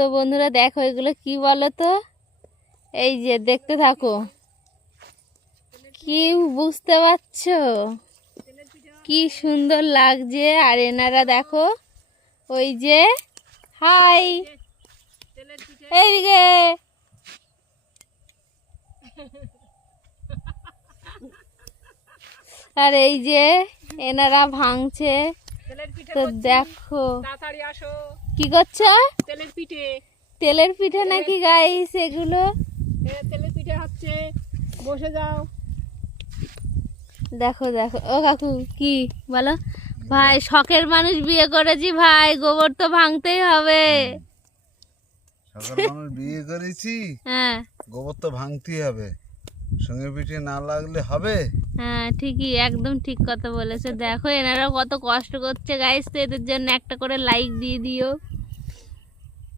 তো বন্ধুরা দেখো এগুলো কি বলো তো, এই যে দেখতে থাকো, কি বুঝতে পারছো কি সুন্দর লাগছে। আর এনারা দেখো ওই যে হাই এইদিকে, আর এই যে এনারা ভাঙছে। তো দেখো কি করছো, তেলের পিঠে নাকি গাইস এগুলো, তেলের পিঠে হচ্ছে, বসে যাও। দেখো দেখো ও কাকু কি বলো, ভাই শখের মানুষ বিয়ে করেছি ভাই, গোবর তো ভাঙতেই হবে। শখের মানুষ বিয়ে করেছি, হ্যাঁ গোবর তো ভাঙতেই হবে, সঙ্গে পিঠে না লাগলে হবে। হ্যাঁ ঠিকই, একদম ঠিক কথা বলেছে। দেখো এনারা কত কষ্ট করছে গাইস, তো এদের জন্য একটা করে লাইক দিয়ে দিও।